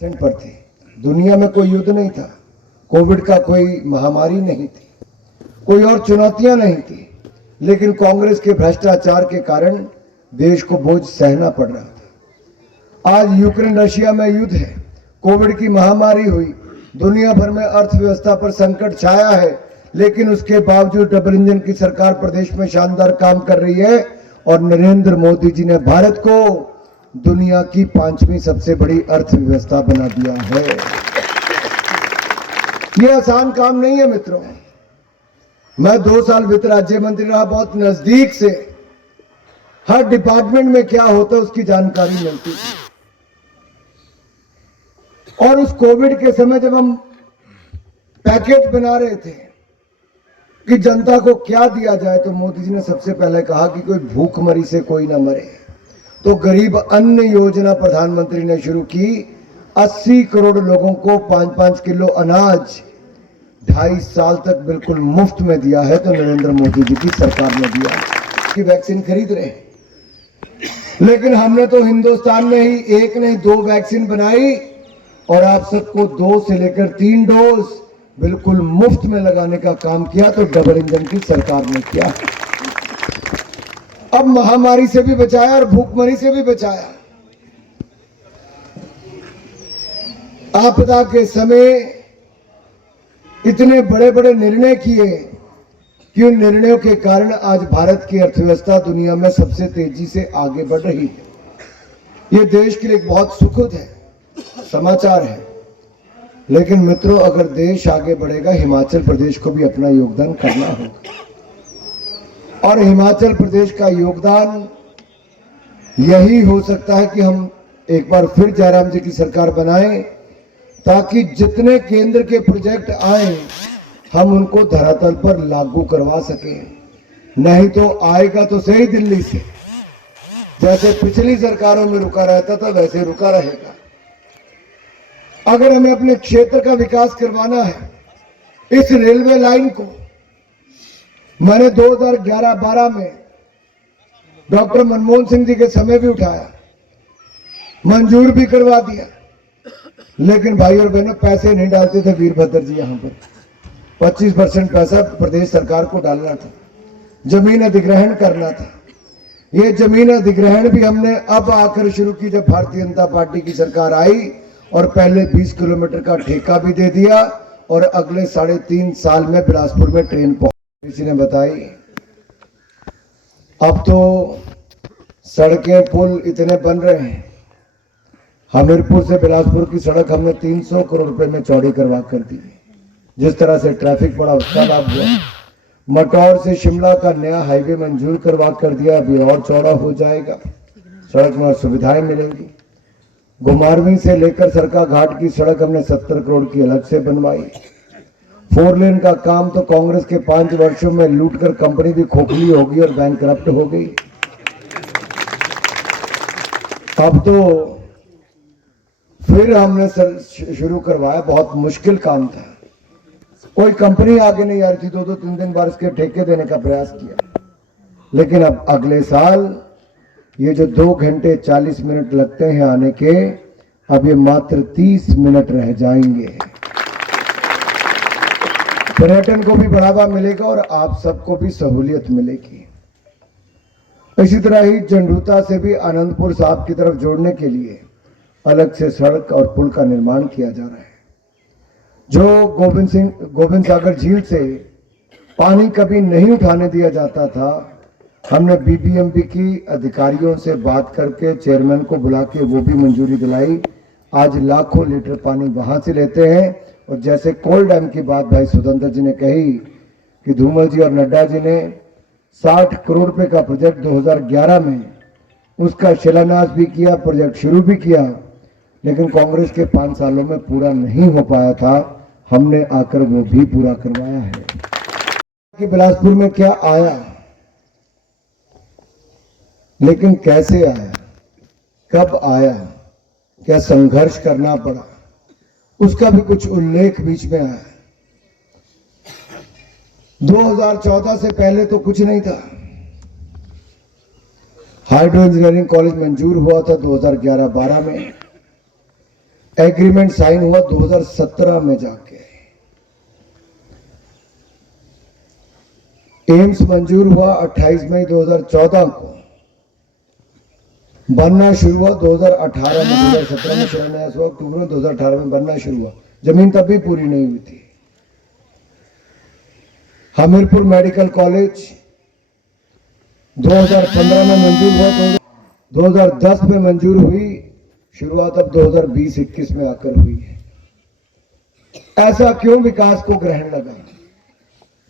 पर थे। दुनिया में कोई युद्ध नहीं था, कोविड का कोई महामारी नहीं थी, कोई और चुनौतियां नहीं थी, लेकिन कांग्रेस के भ्रष्टाचार के कारण देश को बोझ सहना पड़ रहा था। आज यूक्रेन रशिया में युद्ध है, कोविड की महामारी हुई, दुनिया भर में अर्थव्यवस्था पर संकट छाया है, लेकिन उसके बावजूद डबल इंजन की सरकार प्रदेश में शानदार काम कर रही है और नरेंद्र मोदी जी ने भारत को दुनिया की 5वीं सबसे बड़ी अर्थव्यवस्था बना दिया है। यह आसान काम नहीं है मित्रों। मैं 2 साल वित्त राज्य मंत्री रहा, बहुत नजदीक से हर डिपार्टमेंट में क्या होता है उसकी जानकारी मिलती थी। और उस कोविड के समय जब हम पैकेज बना रहे थे कि जनता को क्या दिया जाए, तो मोदी जी ने सबसे पहले कहा कि कोई भूखमरी से कोई ना मरे, तो गरीब अन्न योजना प्रधानमंत्री ने शुरू की। 80 करोड़ लोगों को 5-5 किलो अनाज 2.5 साल तक बिल्कुल मुफ्त में दिया है, तो नरेंद्र मोदी जी की सरकार ने दिया कि वैक्सीन खरीद रहे हैं। लेकिन हमने तो हिंदुस्तान में ही 1 नहीं 2 वैक्सीन बनाई और आप सबको 2 से लेकर 3 डोज बिल्कुल मुफ्त में लगाने का काम किया, तो डबल इंजन की सरकार ने किया। अब महामारी से भी बचाया और भूखमरी से भी बचाया। आपदा के समय इतने बड़े बड़े निर्णय किए कि उन निर्णयों के कारण आज भारत की अर्थव्यवस्था दुनिया में सबसे तेजी से आगे बढ़ रही है। ये देश के लिए एक बहुत सुखद है समाचार है। लेकिन मित्रों, अगर देश आगे बढ़ेगा, हिमाचल प्रदेश को भी अपना योगदान करना होगा। और हिमाचल प्रदेश का योगदान यही हो सकता है कि हम एक बार फिर जयराम जी की सरकार बनाएं, ताकि जितने केंद्र के प्रोजेक्ट आए हम उनको धरातल पर लागू करवा सकें। नहीं तो आएगा तो सही दिल्ली से, जैसे पिछली सरकारों में रुका रहता था वैसे रुका रहेगा। अगर हमें अपने क्षेत्र का विकास करवाना है, इस रेलवे लाइन को मैंने 2011-12 में डॉक्टर मनमोहन सिंह जी के समय भी उठाया, मंजूर भी करवा दिया, लेकिन भाई और बहनों पैसे नहीं डालते थे वीरभद्र जी। यहां पर 25% पैसा प्रदेश सरकार को डालना था, जमीन अधिग्रहण करना था। ये जमीन अधिग्रहण भी हमने अब आकर शुरू की जब भारतीय जनता पार्टी की सरकार आई, और पहले 20 किलोमीटर का ठेका भी दे दिया और अगले 3.5 साल में बिलासपुर में ट्रेन किसी ने बताई। अब तो सड़कें पुल इतने बन रहे हैं। हमीरपुर से बिलासपुर की सड़क हमने 300 करोड़ रुपए में चौड़ी करवा कर दी। जिस तरह से ट्रैफिक बढ़ा उसका लाभ हुआ। मटौर से शिमला का नया हाईवे मंजूर करवा कर दिया, अभी और चौड़ा हो जाएगा, सड़क में सुविधाएं मिलेंगी। घुमारवीं से लेकर सरका घाट की सड़क हमने 70 करोड़ की अलग से बनवाई। 4 लेन का काम तो कांग्रेस के 5 वर्षों में लूटकर कंपनी भी खोखली होगी और बैंकरप्ट हो गई। अब तो फिर हमने शुरू करवाया, बहुत मुश्किल काम था, कोई कंपनी आगे नहीं आ रही थी। 2-2, 3-3 बार इसके ठेके देने का प्रयास किया, लेकिन अब अगले साल ये जो 2 घंटे 40 मिनट लगते हैं आने के, अब ये मात्र 30 मिनट रह जाएंगे। पर्यटन को भी बढ़ावा मिलेगा और आप सबको भी सहूलियत मिलेगी। इसी तरह ही जंडूता से भी आनंदपुर साहब की तरफ जोड़ने के लिए अलग से सड़क और पुल का निर्माण किया जा रहा है। जो गोविंद सागर झील से पानी कभी नहीं उठाने दिया जाता था, हमने बीबीएमबी की अधिकारियों से बात करके चेयरमैन को बुला के वो भी मंजूरी दिलाई। आज लाखों लीटर पानी वहां से लेते हैं। और जैसे कोल डैम की बात भाई स्वतंत्र जी ने कही कि धूमल जी और नड्डा जी ने 60 करोड़ रुपए का प्रोजेक्ट 2011 में उसका शिलान्यास भी किया, प्रोजेक्ट शुरू भी किया, लेकिन कांग्रेस के 5 सालों में पूरा नहीं हो पाया था। हमने आकर वो भी पूरा करवाया है। कि बिलासपुर में क्या आया, लेकिन कैसे आया, कब आया, क्या संघर्ष करना पड़ा, उसका भी कुछ उल्लेख बीच में आया। 2014 से पहले तो कुछ नहीं था। हाइड्रो इंजीनियरिंग कॉलेज मंजूर हुआ था 2011-12 में। एग्रीमेंट साइन हुआ 2017 में जाके। एम्स मंजूर हुआ 28 मई 2014 को, बनना शुरू हुआ 2018 में, 2017 में शिलान्यास हुआ, अक्टूबर में 2018 में बनना शुरू हुआ। जमीन तब भी पूरी नहीं हुई थी। हमीरपुर मेडिकल कॉलेज 2015 में मंजूर हुआ, 2010 में मंजूर हुई, शुरुआत अब 2020-21 में आकर हुई है। ऐसा क्यों विकास को ग्रहण लगा?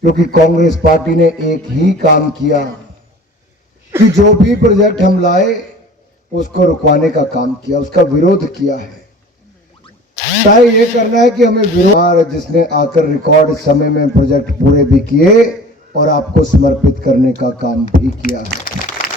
क्योंकि कांग्रेस पार्टी ने एक ही काम किया कि जो भी प्रोजेक्ट हम लाए उसको रुकवाने का काम किया, उसका विरोध किया है। तय ये करना है कि हमें विरोध, जिसने आकर रिकॉर्ड समय में प्रोजेक्ट पूरे भी किए और आपको समर्पित करने का काम भी किया है।